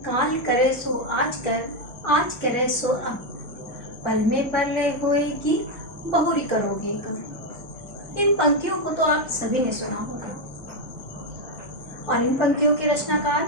काल करे सो आज कर, आज करे सो अब, पल में परले होएगी, बहुरी करोगे कब। इन पंक्तियों को तो आप सभी ने सुना होगा और इन पंक्तियों के रचनाकार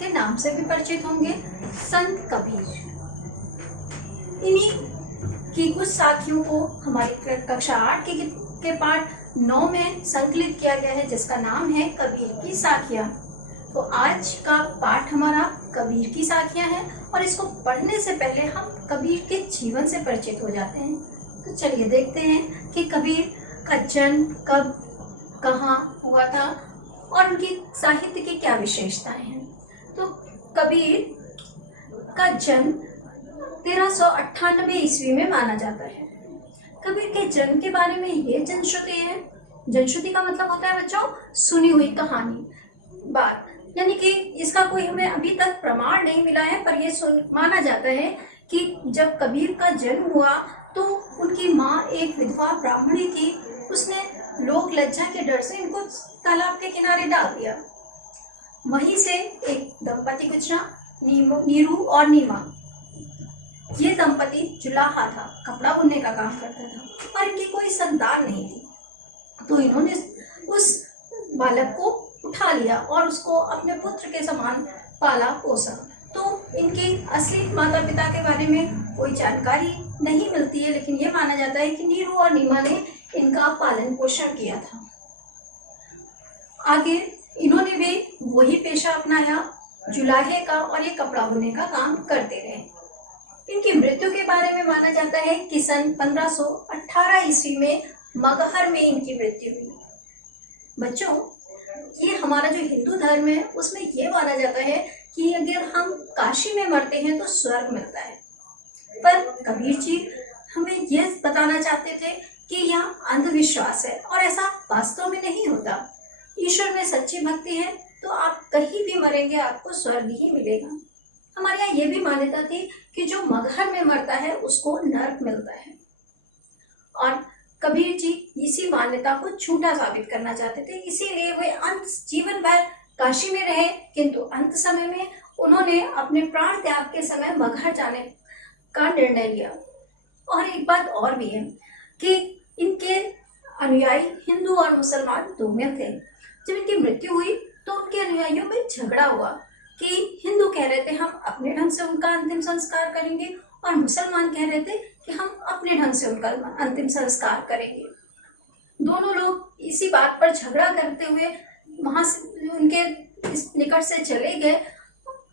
के नाम से भी परिचित होंगे, संत कबीर। इन्हीं की कुछ साखियों को हमारी कक्षा 8 के पाठ 9 में संकलित किया गया है, जिसका नाम है कबीर की साखियाँ। तो आज का पाठ हमारा कबीर की साखियाँ हैं और इसको पढ़ने से पहले हम कबीर के जीवन से परिचित हो जाते हैं। तो चलिए देखते हैं कि कबीर का जन्म कब, कहाँ हुआ था और उनकी साहित्य की क्या विशेषताएं हैं। तो कबीर का जन्म 1398 ईस्वी में माना जाता है। कबीर के जन्म के बारे में ये जनश्रुति है। जनश्रुति का मतलब होता है बच्चों सुनी हुई कहानी, बात, यानी कि इसका कोई हमें अभी तक प्रमाण नहीं मिला है, पर यह माना जाता है कि जब कबीर का जन्म हुआ तो उनकी माँ एक विधवा ब्राह्मणी थी। उसने लोक लज्जा के डर से इनको तालाब के किनारे डाल दिया। वहीं से एक दंपति गुजरा, नीरू और नीमा। ये दंपति जुलाहा था, कपड़ा बुनने का काम करता था और इनकी कोई संतान नहीं थी। तो इन्होंने उस बालक को उठा लिया और उसको अपने पुत्र के समान पाला पोसा। तो इनके असली माता पिता के बारे में कोई जानकारी नहीं मिलती है, लेकिन ये माना जाता है कि नीरू और नीमा ने इनका पालन पोषण किया था। आगे इन्होंने भी वही पेशा अपनाया, जुलाहे का, और ये कपड़ा बुनने का काम करते रहे। इनकी मृत्यु के बारे में माना जाता है कि सन 1518 ईस्वी में मगहर में इनकी मृत्यु हुई। बच्चों, ये हमारा जो हिंदू धर्म है उसमें ये माना जाता है कि अगर हम काशी में मरते हैं तो स्वर्ग मिलता है, पर कबीर जी हमें ये बताना चाहते थे कि यह अंधविश्वास है और ऐसा वास्तव में नहीं होता। ईश्वर में सच्ची भक्ति है तो आप कहीं भी मरेंगे आपको स्वर्ग ही मिलेगा। हमारे यहाँ ये भी मान्यता थी कि जो मगहर में मरता है उसको नरक मिलता है, और कबीर जी इसी मान्यता को झूठा साबित करना चाहते थे। इसीलिए वे अंत जीवन भर काशी में रहे, किंतु अंत समय में उन्होंने अपने प्राण त्याग के समय मगहर जाने का निर्णय लिया। और एक बात और भी है कि इनके अनुयायी हिंदू और मुसलमान दोनों थे। जब इनकी मृत्यु हुई तो उनके अनुयायियों में झगड़ा हुआ कि हिंदू कह रहे थे हम अपने ढंग से उनका अंतिम संस्कार करेंगे और मुसलमान कह रहे थे कि हम अपने ढंग से उनका अंतिम संस्कार करेंगे। दोनों लोग इसी बात पर झगड़ा करते हुए वहां से उनके इस निकट से चले गए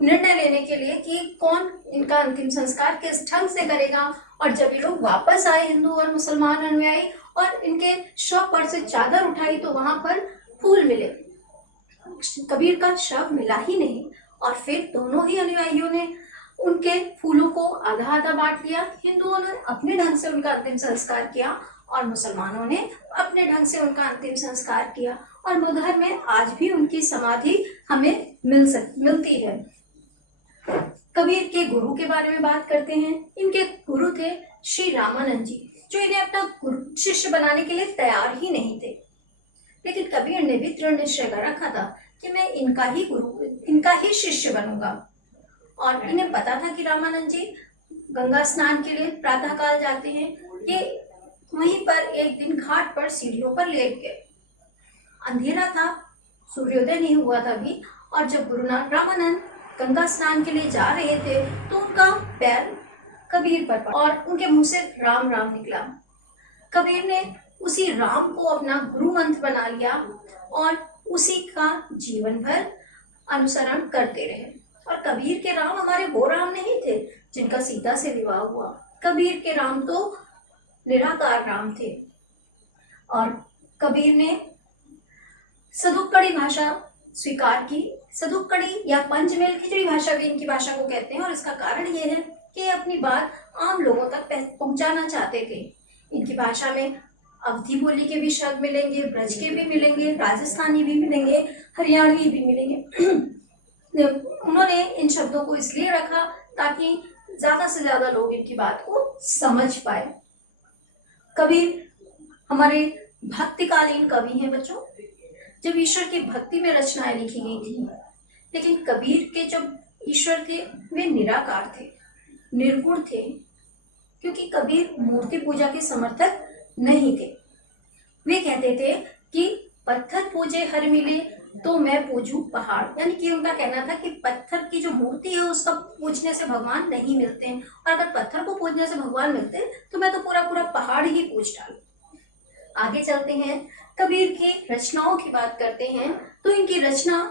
निर्णय लेने के लिए कि कौन इनका अंतिम संस्कार किस ढंग से करेगा। और जब ये लोग वापस आए हिंदू और मुसलमान अनुयायी और इनके शव पर से चादर उठाई तो वहां पर फूल मिले, कबीर का शव मिला ही नहीं। और फिर दोनों ही अनुयायियों ने उनके फूलों को आधा आधा बांट लिया। हिंदुओं ने अपने ढंग से उनका अंतिम संस्कार किया और मुसलमानों ने अपने ढंग से उनका अंतिम संस्कार किया। और मगहर में आज भी उनकी समाधि हमें मिलती है। कबीर के गुरु के बारे में बात करते हैं। इनके गुरु थे श्री रामानंद जी, जो इन्हें अपना शिष्य बनाने के लिए तैयार ही नहीं थे। लेकिन कबीर ने भी दृढ़ निश्चय कर रखा था कि मैं इनका ही गुरु, इनका ही शिष्य बनूंगा। और इन्हें पता था कि रामानंद जी गंगा स्नान के लिए प्रातःकाल जाते हैं। ये वहीं पर एक दिन घाट पर सीढ़ियों पर लेट गए। अंधेरा था, सूर्योदय नहीं हुआ था अभी, और जब गुरुनाथ रामानंद गंगा स्नान के लिए जा रहे थे तो उनका पैर कबीर पर पड़ा और उनके मुंह से राम राम निकला। कबीर ने उसी राम को अपना गुरु मंत्र बना लिया और उसी का जीवन भर अनुसरण करते रहे। और कबीर के राम हमारे वो राम नहीं थे जिनका सीता से विवाह हुआ। कबीर के राम तो निराकार राम थे। और कबीर ने सदुक्कड़ी भाषा स्वीकार की। सदुक्कड़ी या पंचमेल खिचड़ी भाषा भी इनकी भाषा को कहते हैं, और इसका कारण ये है कि अपनी बात आम लोगों तक पहुंचाना चाहते थे। इनकी भाषा में अवधी बोली के भी शब्द मिलेंगे, ब्रज के भी मिलेंगे, राजस्थानी भी मिलेंगे, हरियाणवी भी मिलेंगे। उन्होंने इन शब्दों को इसलिए रखा ताकि ज्यादा से ज्यादा लोग इनकी बात को समझ पाए। कबीर हमारे भक्तिकालीन कवि हैं बच्चों। जब ईश्वर की भक्ति में रचनाएं लिखी गई थी, लेकिन कबीर के जब ईश्वर थे वे निराकार थे, निर्गुण थे, क्योंकि कबीर मूर्ति पूजा के समर्थक नहीं थे। वे कहते थे कि पत्थर पूजे हर मिले तो मैं पूजूं पहाड़, यानी कि उनका कहना था कि पत्थर की जो मूर्ति है उसका पूजने से भगवान नहीं मिलते हैं, और अगर पत्थर को पूजने से भगवान मिलते हैं तो मैं तो पूरा पूरा पहाड़ ही पूज डालूं। आगे चलते हैं, कबीर की रचनाओं की बात करते हैं तो इनकी रचना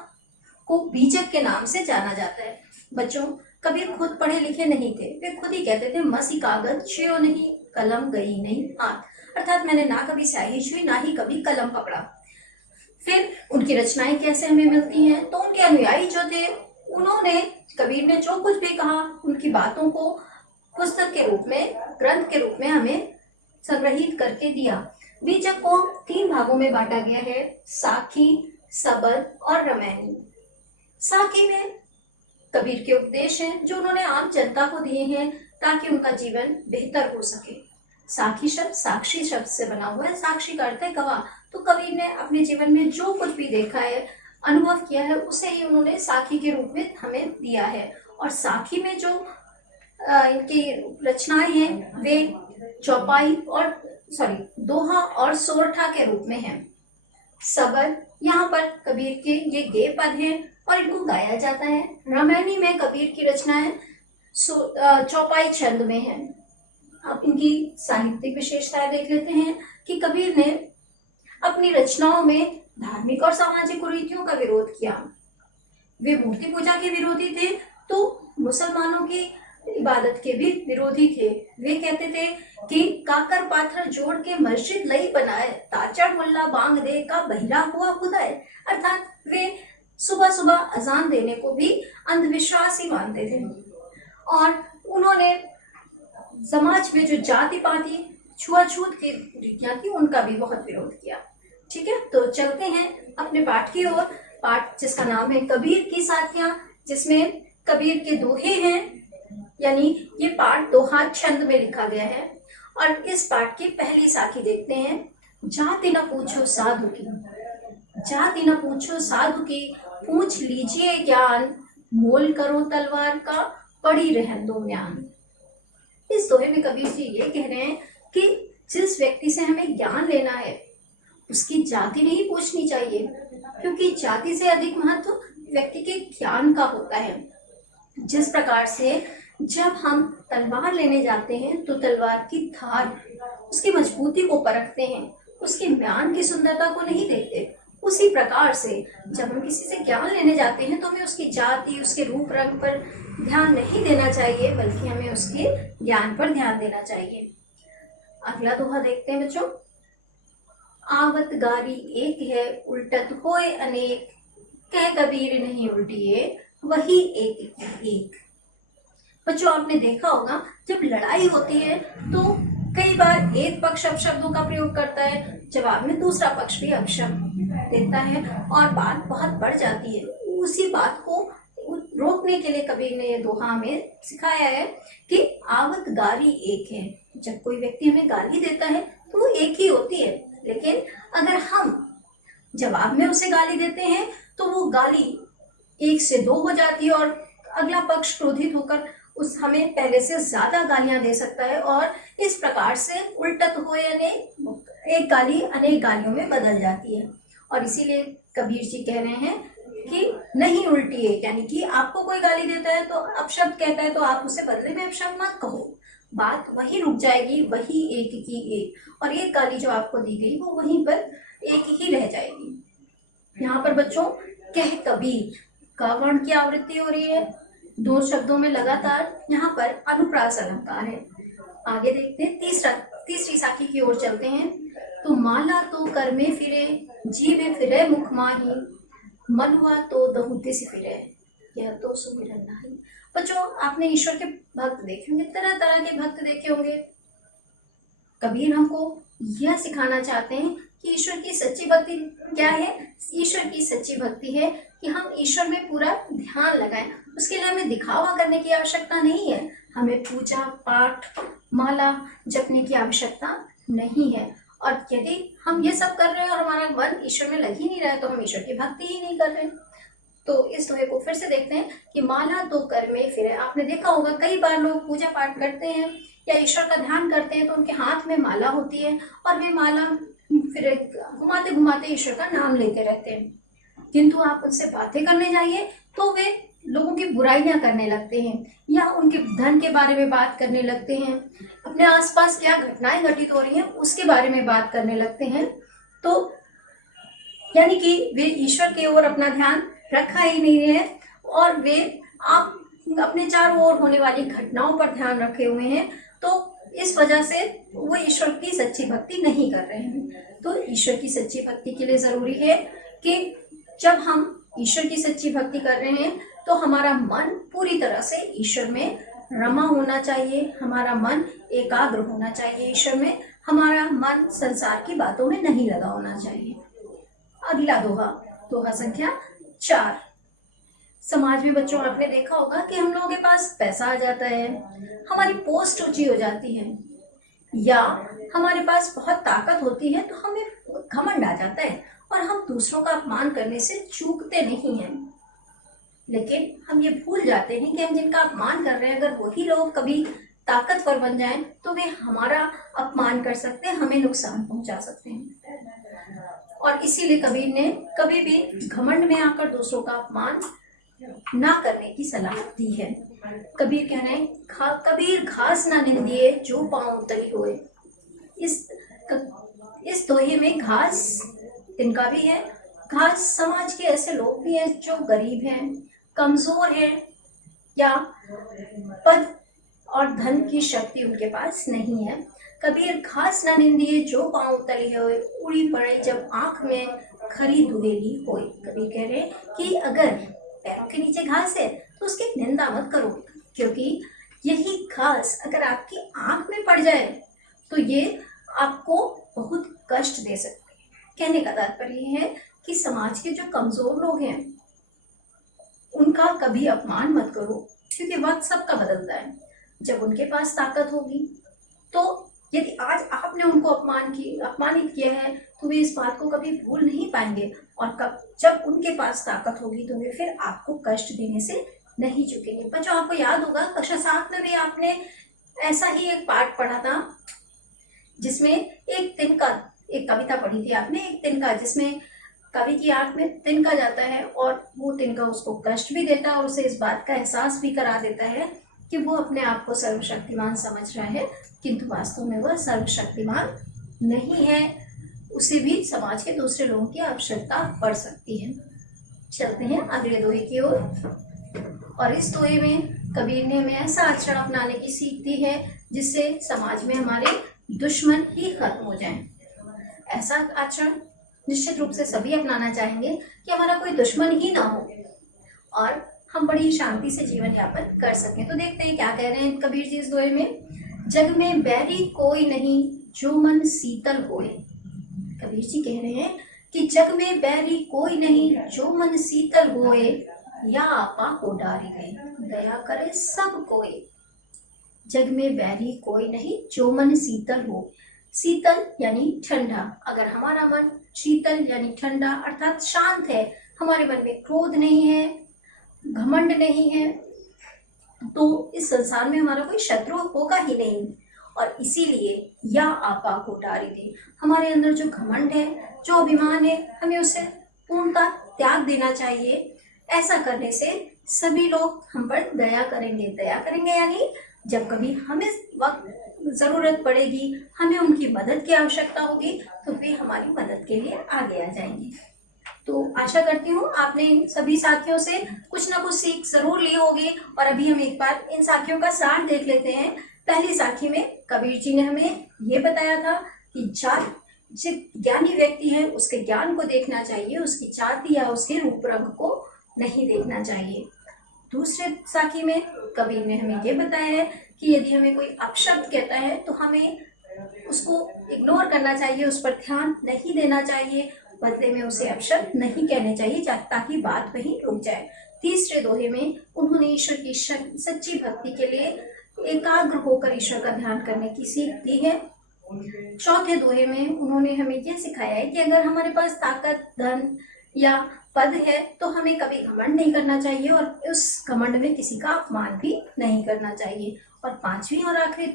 को बीजक के नाम से जाना जाता है। बच्चों, कबीर खुद पढ़े लिखे नहीं थे, वे खुद ही कहते थे मसी कागज छुओ नहीं, कलम गई नहीं हाथ, अर्थात मैंने ना कभी स्याही छुई ना ही कभी कलम पकड़ा। फिर उनकी रचनाएं कैसे हमें मिलती हैं, तो उनके अनुयायी जो थे उन्होंने कबीर ने जो कुछ भी कहा उनकी बातों को पुस्तक के रूप में, ग्रंथ के रूप में हमें संग्रहित करके दिया। बीजक को 3 भागों में बांटा गया है, साखी, सबद और रामायणी। साखी में कबीर के उपदेश हैं जो उन्होंने आम जनता को दिए हैं ताकि उनका जीवन बेहतर हो सके। साखी शब्द साक्षी शब्द से बना हुआ है, साक्षी का अर्थ है गवाह। तो कबीर ने अपने जीवन में जो कुछ भी देखा है, अनुभव किया है, उसे ही उन्होंने साखी के रूप में हमें दिया है। और साखी में जो इनकी रचनाएं हैं वे चौपाई और दोहा और सोरठा के रूप में हैं। सबद, यहाँ पर कबीर के ये गेय पद हैं और इनको गाया जाता है। रामायणी में कबीर की रचनाएं चौपाई छंद में हैं। अब इनकी साहित्यिक विशेषताएं देख लेते हैं कि कबीर ने अपनी रचनाओं में धार्मिक और सामाजिक कुरीतियों का विरोध किया। वे मूर्ति पूजा के विरोधी थे तो मुसलमानों की इबादत के भी विरोधी थे। वे कहते थे कि काकर पाथर जोड़ के मस्जिद लई बनाए, ताचड़ मुल्ला बांग दे का बहिरा हुआ खुदाए, अर्थात वे सुबह सुबह अजान देने को भी अंधविश्वास ही मानते थे। और उन्होंने समाज में जो जाति पाति छुआछूत की रीतियां थी उनका भी बहुत विरोध किया। ठीक है, तो चलते हैं अपने पाठ की ओर। पाठ जिसका नाम है कबीर की साथियां, जिसमें कबीर के दोहे हैं, यानी ये पाठ दोहा छंद में लिखा गया है। और इस पाठ की पहली साखी देखते हैं। जाति न पूछो साधु की, जाति न पूछो साधु की, पूछ लीजिए ज्ञान, मोल करो तलवार का, पड़ी रहन दो म्यान। इस दोहे में कबीर जी ये कह रहे हैं कि जिस व्यक्ति से हमें ज्ञान लेना है उसकी जाति नहीं पूछनी चाहिए, क्योंकि जाति से अधिक महत्व व्यक्ति के ज्ञान का होता है। जिस प्रकार से जब हम तलवार लेने जाते हैं तो तलवार की धार, उसकी मजबूती को परखते हैं, उसके म्यान की सुंदरता को नहीं देखते, उसी प्रकार से जब हम किसी से ज्ञान लेने जाते हैं तो हमें उसकी जाति, उसके रूप रंग पर ध्यान नहीं देना चाहिए, बल्कि हमें उसके ज्ञान पर ध्यान देना चाहिए। अगला दोहा देखते हैं बच्चों। आवत गारी एक है, उल्टत होए अनेक, कह कबीर नहीं उल्टिए, वही एक की एक। बच्चों, आपने देखा होगा जब लड़ाई होती है तो कई बार एक पक्ष अपशब्दों का प्रयोग करता है, जवाब में दूसरा पक्ष भी अपशब्द देता है और बात बहुत बढ़ जाती है। उसी बात को रोकने के लिए कबीर ने ये दोहा हमें सिखाया है कि आवत गारी एक है। जब कोई व्यक्ति हमें गाली देता है तो वो एक ही होती है, लेकिन अगर हम जवाब में उसे गाली देते हैं तो वो गाली 1 से 2 हो जाती है और अगला पक्ष क्रोधित होकर उस हमें पहले से ज्यादा गालियां दे सकता है, और इस प्रकार से उल्टत हुए एक गाली अनेक गालियों में बदल जाती है। और इसीलिए कबीर जी कह रहे हैं कि नहीं उल्टी है, यानी कि आपको कोई गाली देता है तो अपशब्द कहता है तो आप उसे बदले में अपशब्द मत कहो, बात वही रुक जाएगी, वही एक की एक, और एक गाली जो आपको दी गई वो वहीं पर एक ही रह जाएगी। यहाँ पर बच्चों कह कबीर का वर्ण की आवृत्ति हो रही है 2 शब्दों में लगातार, यहाँ पर अनुप्रास अलंकार है। आगे देखते हैं तीसरी साखी की ओर चलते हैं। तो माला तो कर में फिरे, जीवे फिरे मुख माही, मलुआ तो दहुते से फिरे, यह तो सुमिरन नाही। बच्चों, आपने ईश्वर के भक्त देखे होंगे, तरह तरह के भक्त देखे होंगे। कबीर हमको यह सिखाना चाहते हैं कि ईश्वर की सच्ची भक्ति क्या है। ईश्वर की सच्ची भक्ति है कि हम ईश्वर में पूरा ध्यान लगाएं। उसके लिए हमें दिखावा करने की आवश्यकता नहीं है, हमें पूजा पाठ माला जपने की आवश्यकता नहीं है। और यदि हम ये सब कर रहे हैं और हमारा मन ईश्वर में लग ही नहीं रहा है तो हम ईश्वर की भक्ति ही नहीं कर रहे। तो इस दोहे को फिर से देखते हैं कि माला तो कर में फिरे। आपने देखा होगा कई बार लोग पूजा पाठ करते हैं या ईश्वर का ध्यान करते हैं तो उनके हाथ में माला होती है और वे माला फिर घुमाते घुमाते ईश्वर का नाम लेते रहते हैं, किंतु आप उनसे बातें करने जाइए तो वे लोगों की बुराइयां करने लगते हैं या उनके धन के बारे में बात करने लगते हैं, अपने आसपास क्या घटनाएं घटित हो रही हैं उसके बारे में बात करने लगते हैं। तो यानी कि वे ईश्वर की ओर अपना ध्यान रखा ही नहीं है और वे आप अपने चारों ओर होने वाली घटनाओं पर ध्यान रखे हुए हैं, तो इस वजह से वो ईश्वर की सच्ची भक्ति नहीं कर रहे हैं। तो ईश्वर की सच्ची भक्ति के लिए जरूरी है कि जब हम ईश्वर की सच्ची भक्ति कर रहे हैं तो हमारा मन पूरी तरह से ईश्वर में रमा होना चाहिए, हमारा मन एकाग्र होना चाहिए ईश्वर में, हमारा मन संसार की बातों में नहीं लगा होना चाहिए। अगला दोहा, दोहा संख्या 4। समाज में बच्चों आपने देखा होगा कि हम लोगों के पास पैसा आ जाता है, हमारी पोस्ट ऊंची हो जाती है या हमारे पास बहुत ताकत होती है तो हमें घमंड आ जाता है और हम दूसरों का अपमान करने से चूकते नहीं हैं। लेकिन हम ये भूल जाते हैं कि हम जिनका अपमान कर रहे हैं अगर वही लोग कभी ताकतवर बन जाएं तो वे हमारा अपमान कर सकते हैं, हमें नुकसान पहुंचा सकते हैं। और इसीलिए कबीर ने कभी भी घमंड में आकर दूसरों का अपमान ना करने की सलाह दी है। कबीर कह रहे हैं कबीर घास ना निंदिए जो पांव तली होए। इस दोहे में घास तिनका भी है, घास समाज के ऐसे लोग भी हैं जो गरीब हैं, कमजोर हैं या पद और धन की शक्ति उनके पास नहीं है। कबीर घास न निंदिए जो पांव तले होए, उड़ी पड़े जब आंख में खरी दुहेली होए। कबीर कह रहे हैं कि अगर पैरों के नीचे घास है तो उसकी निंदा मत करो, क्योंकि यही घास अगर आपकी आंख में पड़ जाए तो ये आपको बहुत कष्ट दे सकती है। कहने का तात्पर्य है कि समाज के जो कमजोर लोग हैं उनका कभी अपमान मत करो, क्योंकि वक्त सबका बदलता है। जब उनके पास ताकत होगी तो यदि आज आपने उनको अपमानित किया है तो वे इस बात को कभी भूल नहीं पाएंगे और जब उनके पास ताकत होगी तो वे फिर आपको कष्ट देने से नहीं चुकेंगे। बच्चों आपको याद होगा कक्षा 7 में भी आपने ऐसा ही एक पाठ पढ़ा था जिसमें एक कविता पढ़ी थी आपने, एक तिनका, जिसमें कवि की आंख में तिनका जाता है और वो तिनका उसको कष्ट भी देता है और उसे इस बात का एहसास भी करा देता है कि वो अपने आप को सर्वशक्तिमान समझ रहा है, किंतु वास्तव में वह सर्वशक्तिमान नहीं है, उसे भी समाज के दूसरे लोगों की आवश्यकता पड़ सकती है। चलते हैं अगले दोहे की ओर। और इस दोहे में कबीर ने हमें ऐसा आचरण अपनाने की सीख दी है जिससे समाज में हमारे दुश्मन ही खत्म हो जाएं। ऐसा आचरण निश्चित रूप से सभी अपनाना चाहेंगे कि हमारा कोई दुश्मन ही ना हो और हम बड़ी शांति से जीवन यापन कर सकें। तो देखते हैं क्या कह रहे हैं कबीर जी इस दोहे में। जग में बैरी कोई नहीं जो मन शीतल होए। कबीर जी कह रहे हैं कि जग में बैरी कोई नहीं जो मन शीतल होए, या आपा को डारी गए दया करे सब कोई। जग में बैरी कोई नहीं जो मन शीतल हो। शीतल यानी ठंडा। अगर हमारा मन शीतल यानी ठंडा अर्थात शांत है, हमारे मन में क्रोध नहीं है, घमंड नहीं है, तो इस संसार में हमारा कोई शत्रु होगा ही नहीं। और इसीलिए या आपा को डारी दे, हमारे अंदर जो घमंड है, जो अभिमान है, हमें उसे पूर्णतः त्याग देना चाहिए। ऐसा करने से सभी लोग हम पर दया करेंगे। दया करेंगे यानी जब कभी हमें वक्त जरूरत पड़ेगी, हमें उनकी मदद की आवश्यकता होगी तो वे हमारी मदद के लिए आगे आ जाएंगे। तो आशा करती हूँ आपने इन सभी साखियों से कुछ ना कुछ सीख जरूर ली होगी। और अभी हम एक बार इन साखियों का सार देख लेते हैं। पहली साखी में कबीर जी ने हमें ये बताया था कि जो ज्ञानी व्यक्ति है उसके ज्ञान को देखना चाहिए, उसकी जाति या उसके रूप रंग को नहीं देखना चाहिए। दूसरे साखी में कबीर ने हमें ये बताया है कि यदि हमें कोई अपशब्द कहता है तो हमें उसको इग्नोर करना चाहिए, उस पर ध्यान नहीं देना चाहिए, बदले में उसे अपशब्द नहीं कहने चाहिए ताकि बात वहीं रुक जाए। तीसरे दोहे में उन्होंने ईश्वर की सच्ची भक्ति के लिए एकाग्र होकर ईश्वर का ध्यान करने की सीख दी है। चौथे दोहे में उन्होंने हमें यह सिखाया है कि अगर हमारे पास ताकत, धन या पद है तो हमें कभी घमंड नहीं करना चाहिए और उस घमंड में किसी का अपमान भी नहीं करना चाहिए। और पांचवी और आखिरी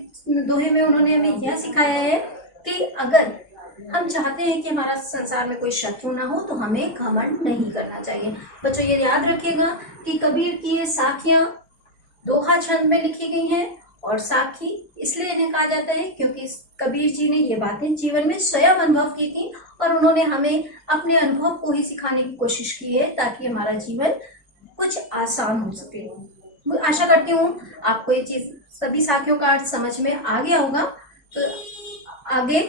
दोहे में उन्होंने हमें यह सिखाया है कि अगर हम चाहते हैं कि हमारा संसार में कोई शत्रु ना हो तो हमें घमंड नहीं करना चाहिए। बच्चों ये याद रखिएगा कि कबीर की ये साखियां दोहा छंद में लिखी गई हैं और साखी इसलिए इन्हें कहा जाता है क्योंकि कबीर जी ने ये बातें जीवन में स्वयं अनुभव की थी और उन्होंने हमें अपने अनुभव को ही सिखाने की कोशिश की है ताकि हमारा जीवन कुछ आसान हो सके। मैं आशा करती हूँ आपको ये चीज सभी साखियों का अर्थ समझ में आ गया होगा। तो आगे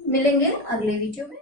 मिलेंगे अगले वीडियो में।